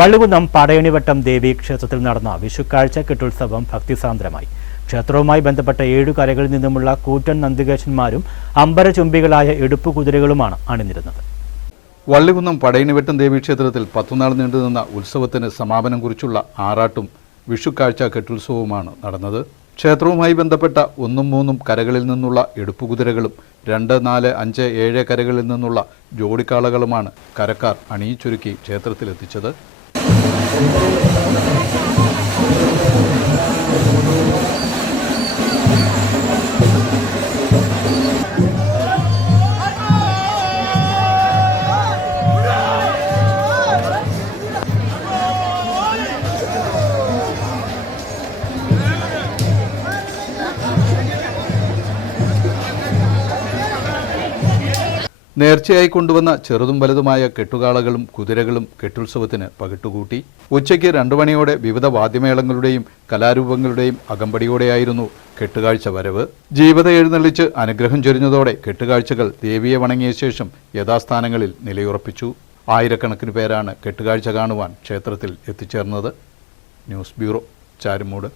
വള്ളുകുന്നം പടയണിവട്ടം ദേവി ക്ഷേത്രത്തിൽ നടന്ന വിഷുക്കാഴ്ച കെട്ടുത്സവം ഭക്തിസാന്ദ്രമായി. ക്ഷേത്രവുമായി ബന്ധപ്പെട്ട ഏഴു കരകളിൽ നിന്നുമുള്ള കൂറ്റൻ നന്ദികേശന്മാരും അമ്പരചുംബികളായ എടുപ്പു കുതിരകളുമാണ് അണിനിരുന്നത്. വള്ളികുന്നം പടയണിവട്ടം ദേവീക്ഷേത്രത്തിൽ പത്തുനാൾ നീണ്ടുനിന്ന ഉത്സവത്തിന് സമാപനം കുറിച്ചുള്ള ആറാട്ടും വിഷുക്കാഴ്ച കെട്ടുത്സവവുമാണ് നടന്നത്. ക്ഷേത്രവുമായി ബന്ധപ്പെട്ട ഒന്നും മൂന്നും കരകളിൽ നിന്നുള്ള എടുപ്പുകുതിരകളും രണ്ട് നാല് അഞ്ച് ഏഴ് കരകളിൽ നിന്നുള്ള ജോഡിക്കാളകളുമാണ് കരക്കാർ അണിയിച്ചൊരുക്കി ക്ഷേത്രത്തിലെത്തിച്ചത്. すごいですね。നേർച്ചയായി കൊണ്ടുവന്ന ചെറുതും വലുതുമായ കെട്ടുകാളകളും കുതിരകളും കെട്ടുത്സവത്തിന് പകിട്ടുകൂട്ടി. ഉച്ചയ്ക്ക് രണ്ടു മണിയോടെ വിവിധ വാദ്യമേളങ്ങളുടെയും കലാരൂപങ്ങളുടെയും അകമ്പടിയോടെയായിരുന്നു കെട്ടുകാഴ്ച വരവ്. ജീവിത എഴുന്നള്ളിച്ച് അനുഗ്രഹം ചൊരിഞ്ഞതോടെ കെട്ടുകാഴ്ചകൾ ദേവിയെ വണങ്ങിയ ശേഷം യഥാസ്ഥാനങ്ങളിൽ നിലയുറപ്പിച്ചു. ആയിരക്കണക്കിന് പേരാണ് കെട്ടുകാഴ്ച കാണുവാൻ ക്ഷേത്രത്തിൽ എത്തിച്ചേർന്നത്. News bureau Charummood.